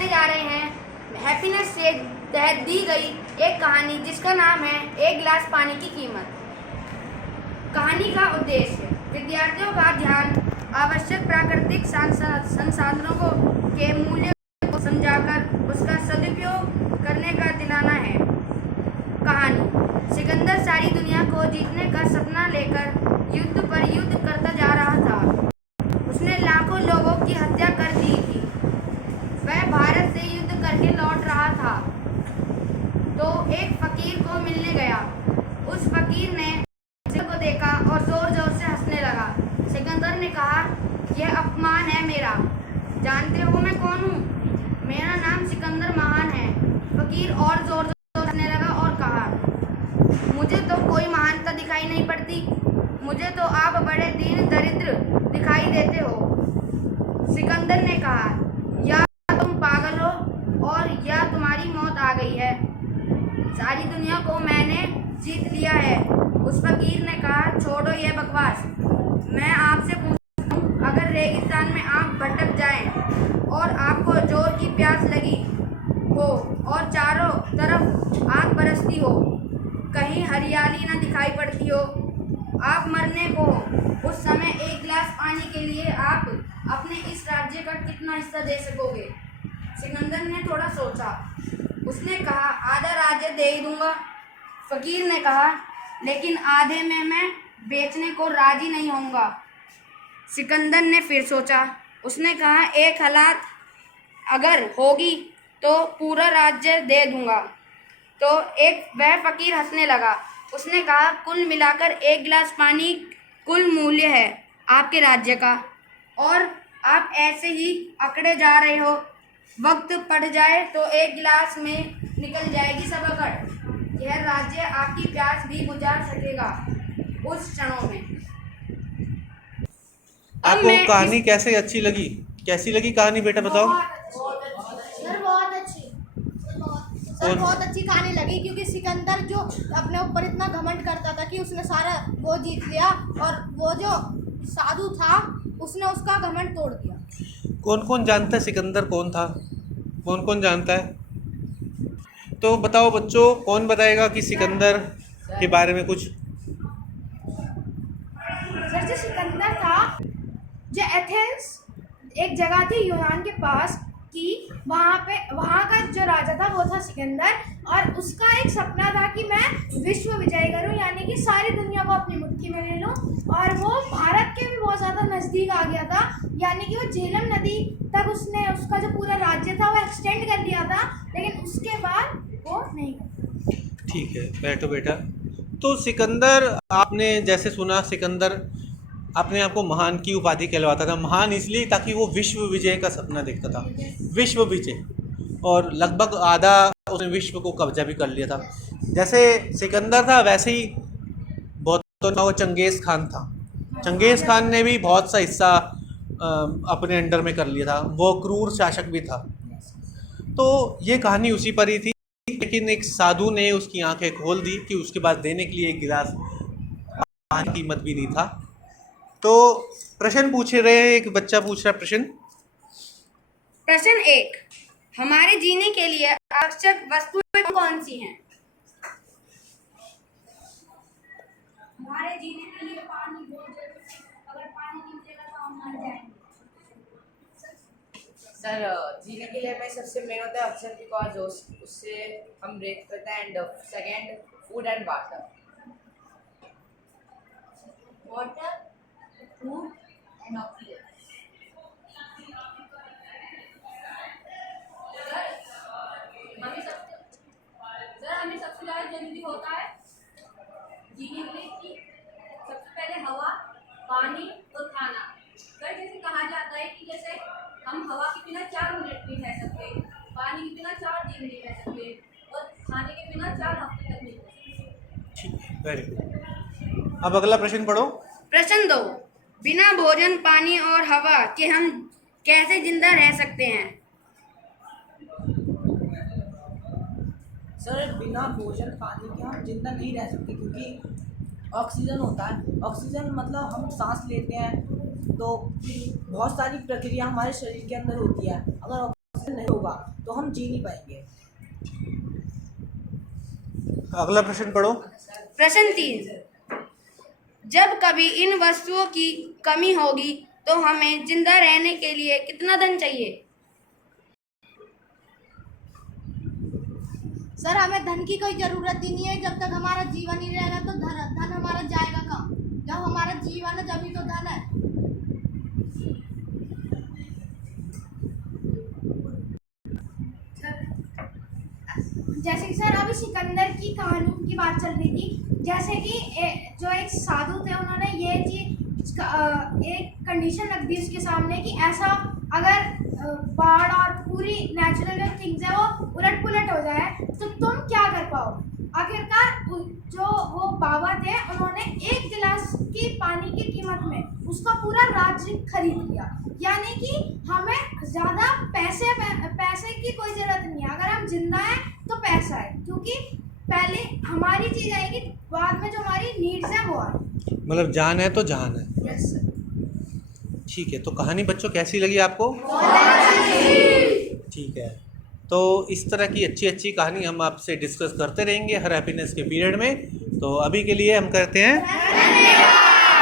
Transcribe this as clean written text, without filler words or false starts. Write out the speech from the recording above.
कहने जा रहे हैं हैप्पीनेस से तहत दी गई एक कहानी जिसका नाम है एक गिलास पानी की कीमत। कहानी का उद्देश्य विद्यार्थियों का ध्यान आवश्यक प्राकृतिक संसाधनों के मूल्य को समझाकर उसका सदुपयोग करने का दिलाना है। कहानी सिकंदर सारी दुनिया को जीतने का सपना लेकर युद्ध पर युद्ध करता जा रहा था। उसने लाखों लोगों की हत्या कर दी थी। वह भारत से युद्ध करके लौट रहा था तो एक फकीर को मिलने गया। उस फकीर ने सिकंदर को देखा और जोर जोर से हंसने लगा। सिकंदर ने कहा, यह अपमान है मेरा। जानते हो मैं कौन हूँ? मेरा नाम सिकंदर महान है। फकीर और जोर जोर से हंसने लगा और कहा, मुझे तो कोई महानता दिखाई नहीं पड़ती। मुझे तो आप बड़े दीन दरिद्र दिखाई देते हो। सिकंदर ने कहा, या तुम पागल हो और या तुम्हारी मौत आ गई है। सारी दुनिया को मैंने जीत लिया है। उस फकीर ने कहा, छोड़ो यह बकवास। मैं आपसे पूछता हूँ, अगर रेगिस्तान में आप भटक जाएं और आपको जोर की प्यास लगी हो और चारों तरफ आग बरसती हो, कहीं हरियाली न दिखाई पड़ती हो, आप मरने को हो, उस समय एक गिलास पानी के लिए आप अपने इस राज्य का कितना हिस्सा दे सकोगे? सिकंदर ने थोड़ा सोचा। उसने कहा, आधा राज्य दे ही दूंगा। फकीर ने कहा, लेकिन आधे में मैं बेचने को राजी नहीं होऊंगा। सिकंदर ने फिर सोचा। उसने कहा, एक हालात अगर होगी तो पूरा राज्य दे दूंगा। तो वह फकीर हंसने लगा। उसने कहा, कुल मिलाकर एक गिलास पानी कुल मूल्य है आपके राज्य का, और आप ऐसे ही अकड़े जा रहे हो। वक्त पड़ जाए तो एक गिलास में निकल जाएगी सब अकड़। यह राज्य आपकी प्यास भी बुझा सकेगा उस क्षणों में। आपको कहानी कैसे अच्छी लगी? कैसी लगी कहानी बेटा, बताओ। सर बहुत अच्छी कहानी लगी, क्योंकि सिकंदर जो अपने ऊपर इतना घमंड करता था कि उसने सारा वो जीत लिया, और वो जो साधु था उसने उसका घमंड तोड़ दिया। कौन कौन जानता है सिकंदर कौन था? कौन कौन जानता है? तो बताओ बच्चों, कौन बताएगा कि सिकंदर के बारे में कुछ? सर, जो सिकंदर था, जो एथेंस एक जगह थी यूनान के पास कि वहाँ का जो राजा था वो था सिकंदर, और उसका एक सपना था कि मैं विश्व विजय करूं, यानी कि सारी दुनिया को अपनी मुट्ठी में ले लूं। और वो भारत के भी बहुत ज़्यादा नज़दीक आ गया था, यानी कि वो झेलम नदी तक उसने उसका जो पूरा राज्य था वो एक्सटेंड कर दिया था, लेकिन उसके बाद वो नहीं कर। ठीक है, बैठो बेटा। तो सिकंदर, आपने जैसे सुना, सिकंदर अपने आप को महान की उपाधि कहलवाता था। महान इसलिए ताकि वो विश्व विजय का सपना देखता था, विश्व विजय, और लगभग आधा उसने विश्व को कब्जा भी कर लिया था। जैसे सिकंदर था वैसे ही बहुत वो चंगेज़ खान था। चंगेज़ खान ने भी बहुत सा हिस्सा अपने अंडर में कर लिया था। वो क्रूर शासक भी था। तो ये कहानी उसी पर ही थी, लेकिन एक साधु ने उसकी आंखें खोल दी कि उसके पास देने के लिए एक गिलास पानी की कीमत भी नहीं था। तो प्रश्न पूछ रहे हैं, एक बच्चा पूछ रहा है प्रश्न। प्रश्न 1, हमारे जीने के लिए आवश्यक वस्तुएं कौन सी हैं? हमारे जीने के लिए पानी बहुत जरूरी है। अगर पानी नहीं मिलेगा तो हम मर जाएंगे। सर, जीने के लिए हमें सबसे मेन होता है ऑक्सीजन, बिकॉज उससे हम ब्रेथ करते हैं। And second, food and water. Water, food and oxygen. हमें सबसे ज़्यादा जरूरी होता है जीने के लिए कि सबसे पहले हवा, पानी और खाना। सर, जैसे कहा जाता है कि जैसे हम हवा के बिना 4 मिनट नहीं रह सकते, पानी के बिना 4 दिन नहीं रह सकते, और खाने के बिना 4 हफ्ते तक नहीं रह सकते। ठीक है, वेरी गुड। अब अगला प्रश्न पढ़ो। प्रश्न 2, बिना भोजन, पानी और हवा के हम कैसे जिंदा रह सकते हैं? सर, बिना भोजन पानी के हम जिंदा नहीं रह सकते, क्योंकि ऑक्सीजन होता है। ऑक्सीजन मतलब हम सांस लेते हैं, तो बहुत सारी प्रक्रिया हमारे शरीर के अंदर होती है। अगर ऑक्सीजन नहीं होगा तो हम जी नहीं पाएंगे। अगला प्रश्न पढ़ो। प्रश्न 3, जब कभी इन वस्तुओं की कमी होगी तो हमें जिंदा रहने के लिए कितना धन चाहिए? सर हमें धन की कोई ज़रूरत ही नहीं है। जब तक हमारा जीवन ही रहेगा तो धन हमारा जाएगा कहाँ? जब हमारा जीवन है तभी तो धन है। जैसे कि सर अभी सिकंदर की कहानी की बात चल रही थी, जैसे कि जो एक साधु थे उन्होंने ये चीज एक कंडीशन रख दी उसके सामने कि ऐसा अगर बाढ़ और पूरी नेचुरल जो थिंग्स है वो उलट पुलट हो जाए तो तुम क्या कर पाओ। आखिरकार जो वो बाबा थे उन्होंने एक गिलास की पानी की कीमत में उसका पूरा राज्य खरीद लिया। यानी कि हमें ज़्यादा पैसे की कोई ज़रूरत नहीं है। अगर हम जिंदा हैं तो पैसा है, क्योंकि पहले हमारी चीज़ आएगी, बाद में जो हमारी नीड्स हैं वो आएगी। मतलब जान है तो जहान है। Yes sir. ठीक है, तो कहानी बच्चों कैसी लगी आपको? ठीक है, तो इस तरह की अच्छी अच्छी कहानी हम आपसे डिस्कस करते रहेंगे हर हैप्पीनेस के पीरियड में। तो अभी के लिए हम करते हैं